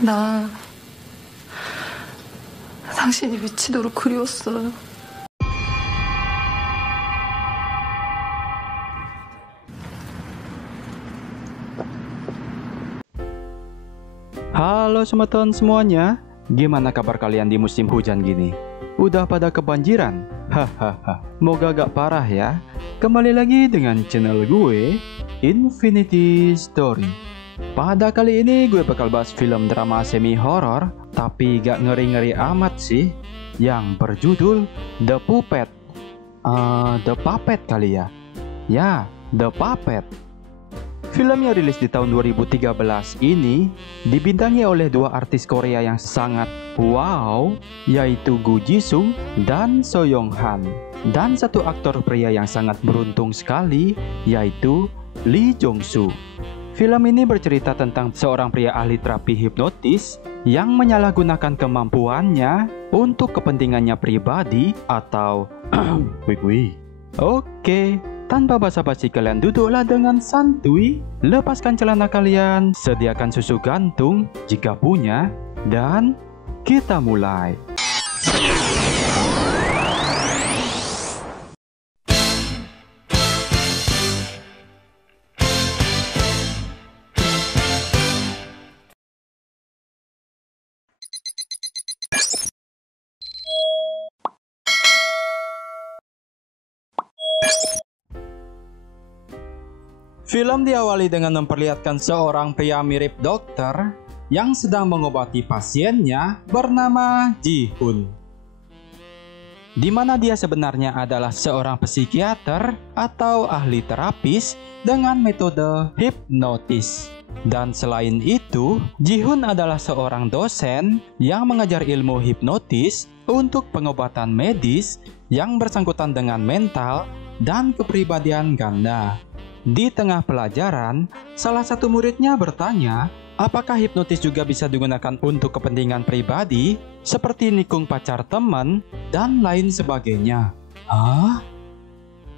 나 당신이 미치도록 그리웠어요. Halo semeton semuanya, gimana kabar kalian di musim hujan gini? Udah pada kebanjiran? Hahaha, moga gak parah ya. Kembali lagi dengan channel gue, Infinity Story. Pada kali ini gue bakal bahas film drama semi horor, tapi gak ngeri-ngeri amat sih, yang berjudul The Puppet. The Puppet kali ya? Ya, The Puppet. Film yang rilis di tahun 2013 ini dibintangi oleh dua artis Korea yang sangat wow, yaitu Gu Jisung dan So Young Han. Dan satu aktor pria yang sangat beruntung sekali, yaitu Lee Jong Soo. Film ini bercerita tentang seorang pria ahli terapi hipnotis yang menyalahgunakan kemampuannya untuk kepentingannya pribadi atau Oke, tanpa basa-basi kalian duduklah dengan santuy, lepaskan celana kalian, sediakan susu gantung jika punya, dan kita mulai. Film diawali dengan memperlihatkan seorang pria mirip dokter yang sedang mengobati pasiennya bernama Ji-hun. Di mana dia sebenarnya adalah seorang psikiater atau ahli terapis dengan metode hipnotis. Dan selain itu, Ji-hun adalah seorang dosen yang mengajar ilmu hipnotis untuk pengobatan medis yang bersangkutan dengan mental dan kepribadian ganda. Di tengah pelajaran, salah satu muridnya bertanya, apakah hipnotis juga bisa digunakan untuk kepentingan pribadi, seperti nikung pacar teman, dan lain sebagainya. Hah?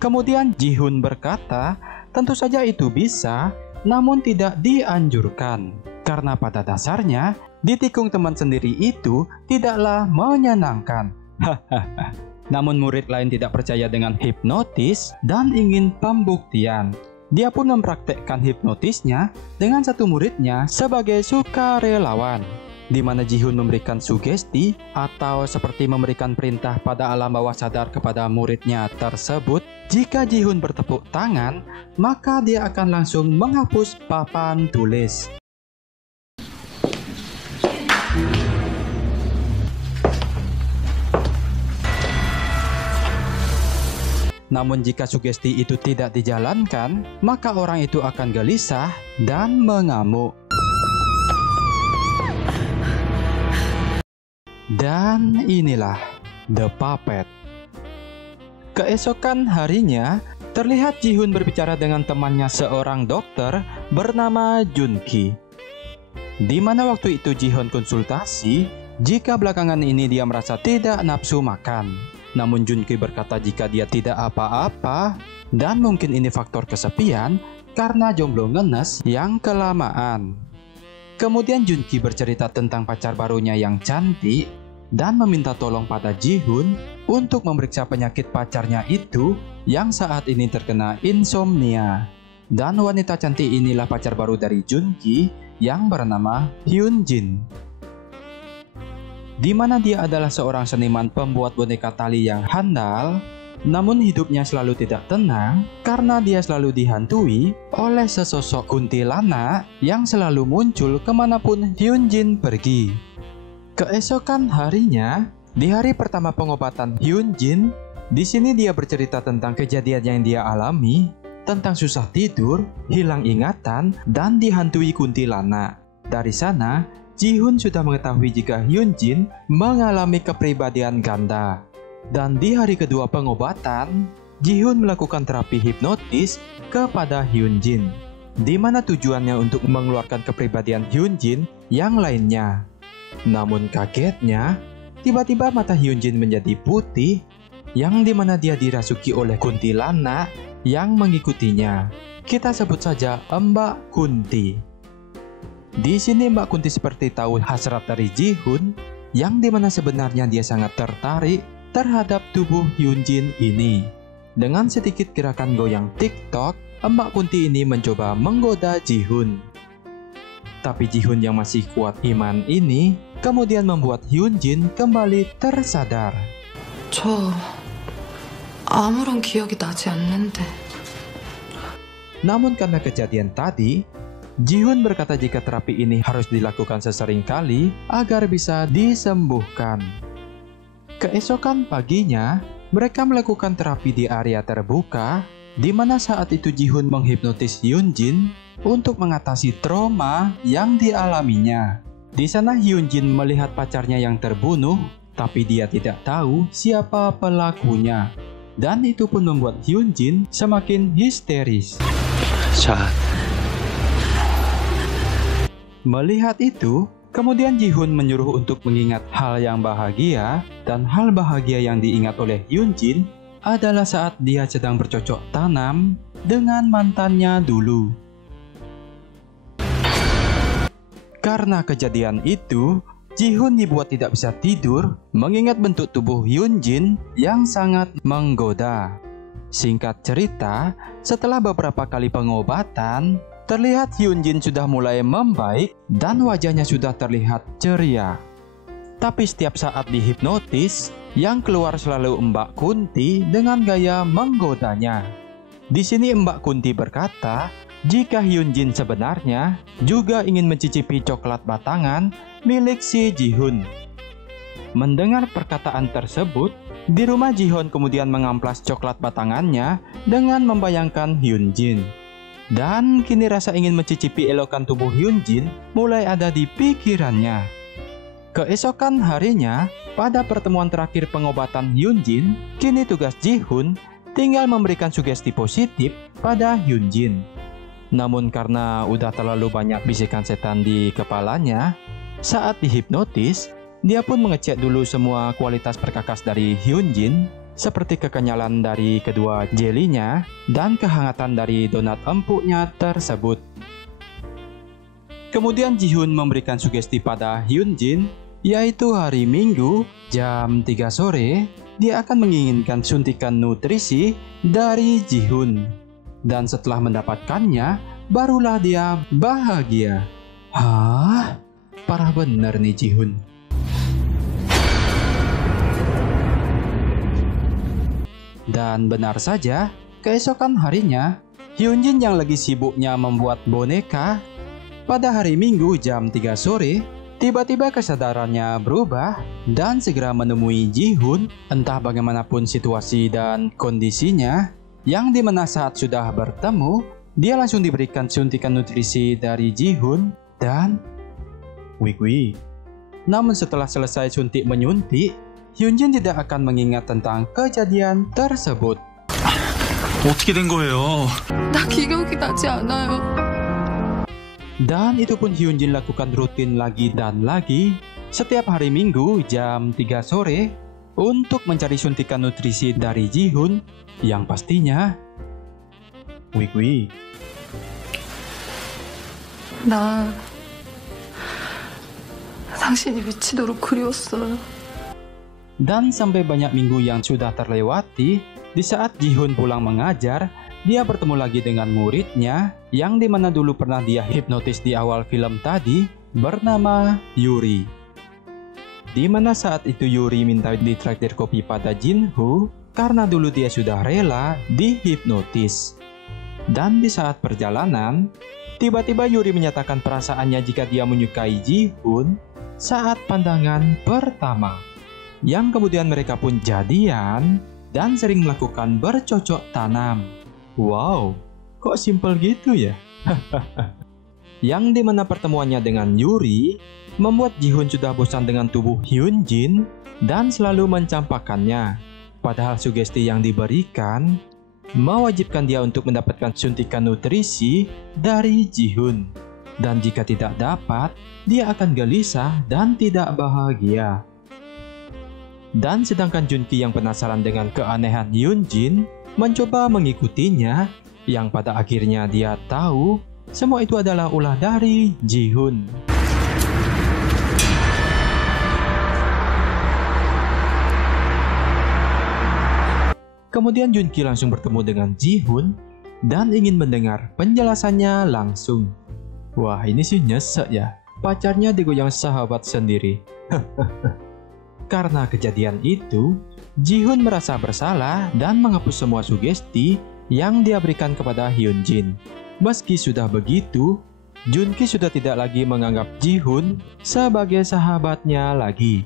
Kemudian Ji-hun berkata, tentu saja itu bisa, namun tidak dianjurkan. Karena pada dasarnya, ditikung teman sendiri itu tidaklah menyenangkan. Hahaha. Namun murid lain tidak percaya dengan hipnotis dan ingin pembuktian. Dia pun mempraktekkan hipnotisnya dengan satu muridnya sebagai sukarelawan, di mana Ji-hun memberikan sugesti atau seperti memberikan perintah pada alam bawah sadar kepada muridnya tersebut. Jika Ji-hun bertepuk tangan, maka dia akan langsung menghapus papan tulis. Namun jika sugesti itu tidak dijalankan, maka orang itu akan gelisah dan mengamuk. Dan inilah The Puppet. Keesokan harinya, terlihat Ji-hun berbicara dengan temannya seorang dokter bernama Jun-ki. Di mana waktu itu Ji-hun konsultasi, jika belakangan ini dia merasa tidak nafsu makan. Namun Jun-ki berkata jika dia tidak apa-apa, dan mungkin ini faktor kesepian karena jomblo ngenes yang kelamaan. Kemudian Jun-ki bercerita tentang pacar barunya yang cantik dan meminta tolong pada Ji-hun untuk memeriksa penyakit pacarnya itu yang saat ini terkena insomnia. Dan wanita cantik inilah pacar baru dari Jun-ki yang bernama Hyun-jin, di mana dia adalah seorang seniman pembuat boneka tali yang handal, namun hidupnya selalu tidak tenang karena dia selalu dihantui oleh sesosok kuntilanak yang selalu muncul kemanapun Hyun-jin pergi. Keesokan harinya, di hari pertama pengobatan Hyun-jin, di sini dia bercerita tentang kejadian yang dia alami, tentang susah tidur, hilang ingatan, dan dihantui kuntilanak. Dari sana, Ji-hun sudah mengetahui jika Hyun-jin mengalami kepribadian ganda. Dan di hari kedua pengobatan, Ji-hun melakukan terapi hipnotis kepada Hyun-jin, di mana tujuannya untuk mengeluarkan kepribadian Hyun-jin yang lainnya. Namun kagetnya, tiba-tiba mata Hyun-jin menjadi putih, yang dimana dia dirasuki oleh kuntilanak yang mengikutinya. Kita sebut saja Mbak Kunti. Di sini Mbak Kunti seperti tahu hasrat dari Ji-hoon, yang dimana sebenarnya dia sangat tertarik terhadap tubuh Hyunjin ini. Dengan sedikit gerakan goyang TikTok, Mbak Kunti ini mencoba menggoda Ji-hoon. Tapi Ji-hoon yang masih kuat iman ini kemudian membuat Hyunjin kembali tersadar. 저 아무런 기억이 나지 않는데. Namun karena kejadian tadi, Ji-hoon berkata jika terapi ini harus dilakukan sesering kali agar bisa disembuhkan. Keesokan paginya, mereka melakukan terapi di area terbuka, di mana saat itu Ji-hoon menghipnotis Hyunjin untuk mengatasi trauma yang dialaminya. Di sana Hyunjin melihat pacarnya yang terbunuh, tapi dia tidak tahu siapa pelakunya. Dan itu pun membuat Hyunjin semakin histeris. Melihat itu, kemudian Ji-hoon menyuruh untuk mengingat hal yang bahagia, dan hal bahagia yang diingat oleh Hyunjin adalah saat dia sedang bercocok tanam dengan mantannya dulu. Karena kejadian itu, Ji-hoon dibuat tidak bisa tidur mengingat bentuk tubuh Hyunjin yang sangat menggoda. Singkat cerita, setelah beberapa kali pengobatan, terlihat Hyunjin sudah mulai membaik dan wajahnya sudah terlihat ceria. Tapi setiap saat dihipnotis, yang keluar selalu Mbak Kunti dengan gaya menggodanya. Di sini Mbak Kunti berkata, jika Hyunjin sebenarnya juga ingin mencicipi coklat batangan milik si Ji-hoon. Mendengar perkataan tersebut, di rumah Ji-hoon kemudian mengamplas coklat batangannya dengan membayangkan Hyunjin. Dan kini rasa ingin mencicipi elokan tubuh Hyunjin mulai ada di pikirannya. Keesokan harinya, pada pertemuan terakhir pengobatan Hyunjin, kini tugas Ji-hoon tinggal memberikan sugesti positif pada Hyunjin. Namun karena udah terlalu banyak bisikan setan di kepalanya, saat dihipnotis, dia pun mengecek dulu semua kualitas perkakas dari Hyunjin, seperti kekenyalan dari kedua jelinya dan kehangatan dari donat empuknya tersebut. Kemudian Ji-hoon memberikan sugesti pada Hyunjin, yaitu hari Minggu jam 3 sore dia akan menginginkan suntikan nutrisi dari Ji-hoon. Dan setelah mendapatkannya, barulah dia bahagia. Hah? Parah bener nih Ji-hoon. Dan benar saja, keesokan harinya, Hyunjin yang lagi sibuknya membuat boneka, pada hari Minggu jam 3 sore, tiba-tiba kesadarannya berubah dan segera menemui Ji-hoon, entah bagaimanapun situasi dan kondisinya, yang dimana saat sudah bertemu, dia langsung diberikan suntikan nutrisi dari Ji-hoon dan wih. Namun setelah selesai suntik menyuntik, Hyunjin tidak akan mengingat tentang kejadian tersebut. 어떻게 된 거예요? 나 기억이 나지 않아요. Dan itu pun Hyunjin lakukan rutin lagi dan lagi setiap hari Minggu jam 3 sore untuk mencari suntikan nutrisi dari Ji-hoon yang pastinya wih. 나 당신이 미치도록 그리웠어요. Dan sampai banyak minggu yang sudah terlewati, di saat Ji-hoon pulang mengajar, dia bertemu lagi dengan muridnya yang dimana dulu pernah dia hipnotis di awal film tadi, bernama Yuri. Di mana saat itu Yuri minta ditraktir kopi pada Jin-ho karena dulu dia sudah rela dihipnotis. Dan di saat perjalanan, tiba-tiba Yuri menyatakan perasaannya jika dia menyukai Ji-hoon saat pandangan pertama. Yang kemudian mereka pun jadian dan sering melakukan bercocok tanam. Wow, kok simple gitu ya? Yang dimana pertemuannya dengan Yuri membuat Ji-hoon sudah bosan dengan tubuh Hyunjin dan selalu mencampakkannya. Padahal sugesti yang diberikan mewajibkan dia untuk mendapatkan suntikan nutrisi dari Ji-hoon. Dan jika tidak dapat, dia akan gelisah dan tidak bahagia. Dan sedangkan Junki yang penasaran dengan keanehan Hyunjin mencoba mengikutinya, yang pada akhirnya dia tahu semua itu adalah ulah dari Ji-hoon. Kemudian Junki langsung bertemu dengan Ji-hoon dan ingin mendengar penjelasannya langsung. Wah, ini sih nyesek ya, pacarnya digoyang sahabat sendiri. Karena kejadian itu, Ji-hoon merasa bersalah dan menghapus semua sugesti yang dia berikan kepada Hyunjin. Meski sudah begitu, Junki sudah tidak lagi menganggap Ji-hoon sebagai sahabatnya lagi.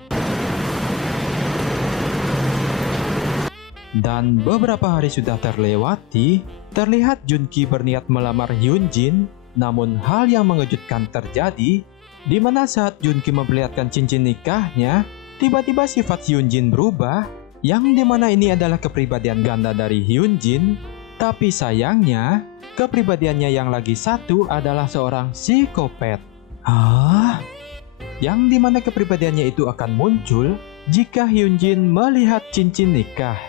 Dan beberapa hari sudah terlewati, terlihat Junki berniat melamar Hyunjin, namun hal yang mengejutkan terjadi, di mana saat Junki memperlihatkan cincin nikahnya, tiba-tiba sifat Hyunjin berubah, yang dimana ini adalah kepribadian ganda dari Hyunjin, tapi sayangnya, kepribadiannya yang lagi satu adalah seorang psikopat. Yang dimana kepribadiannya itu akan muncul jika Hyunjin melihat cincin nikah.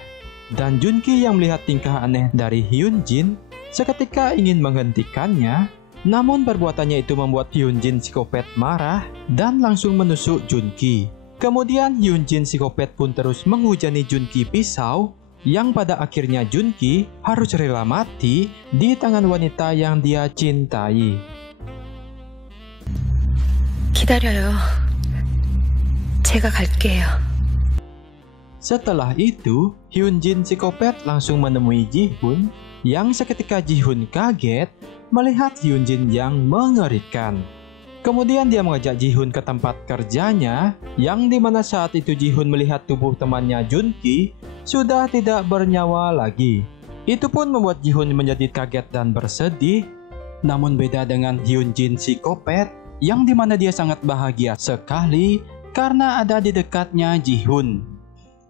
Dan Junki yang melihat tingkah aneh dari Hyunjin seketika ingin menghentikannya, namun perbuatannya itu membuat Hyunjin psikopat marah dan langsung menusuk Junki. Kemudian Hyunjin psikopat pun terus menghujani Junki pisau, yang pada akhirnya Junki harus rela mati di tangan wanita yang dia cintai. 기다려요. 제가 갈게요. Setelah itu, Hyunjin psikopat langsung menemui Ji-hoon, yang seketika Ji-hoon kaget melihat Hyunjin yang mengerikan. Kemudian dia mengajak Ji-hoon ke tempat kerjanya, yang dimana saat itu Ji-hoon melihat tubuh temannya Junki sudah tidak bernyawa lagi. Itu pun membuat Ji-hoon menjadi kaget dan bersedih. Namun beda dengan Hyunjin psikopat, yang dimana dia sangat bahagia sekali karena ada di dekatnya Ji-hoon.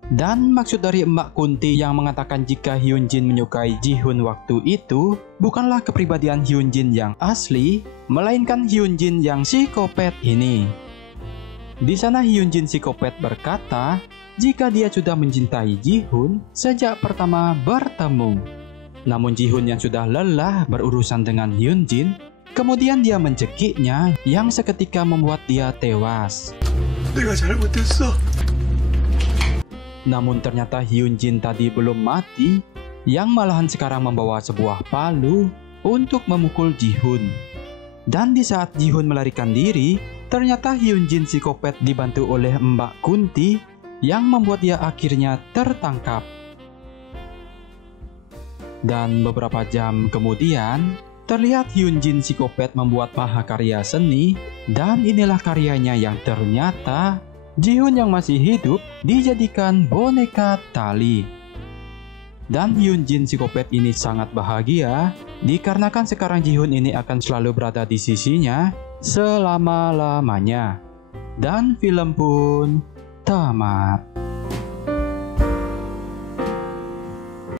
Dan maksud dari Mbak Kunti yang mengatakan jika Hyunjin menyukai Ji-hoon waktu itu bukanlah kepribadian Hyunjin yang asli, melainkan Hyunjin yang psikopat ini. Di sana Hyunjin psikopat berkata jika dia sudah mencintai Ji-hoon sejak pertama bertemu. Namun Ji-hoon yang sudah lelah berurusan dengan Hyunjin, kemudian dia mencekiknya yang seketika membuat dia tewas. 내가 잘못했어. Namun ternyata Hyunjin tadi belum mati, yang malahan sekarang membawa sebuah palu untuk memukul Ji-hoon. Dan di saat Ji-hoon melarikan diri, ternyata Hyunjin psikopat dibantu oleh Mbak Kunti yang membuat dia akhirnya tertangkap. Dan beberapa jam kemudian, terlihat Hyunjin psikopat membuat mahakarya seni, dan inilah karyanya yang ternyata Ji-hoon yang masih hidup dijadikan boneka tali. Dan Hyunjin psikopat ini sangat bahagia dikarenakan sekarang Ji-hoon ini akan selalu berada di sisinya selama-lamanya. Dan film pun tamat.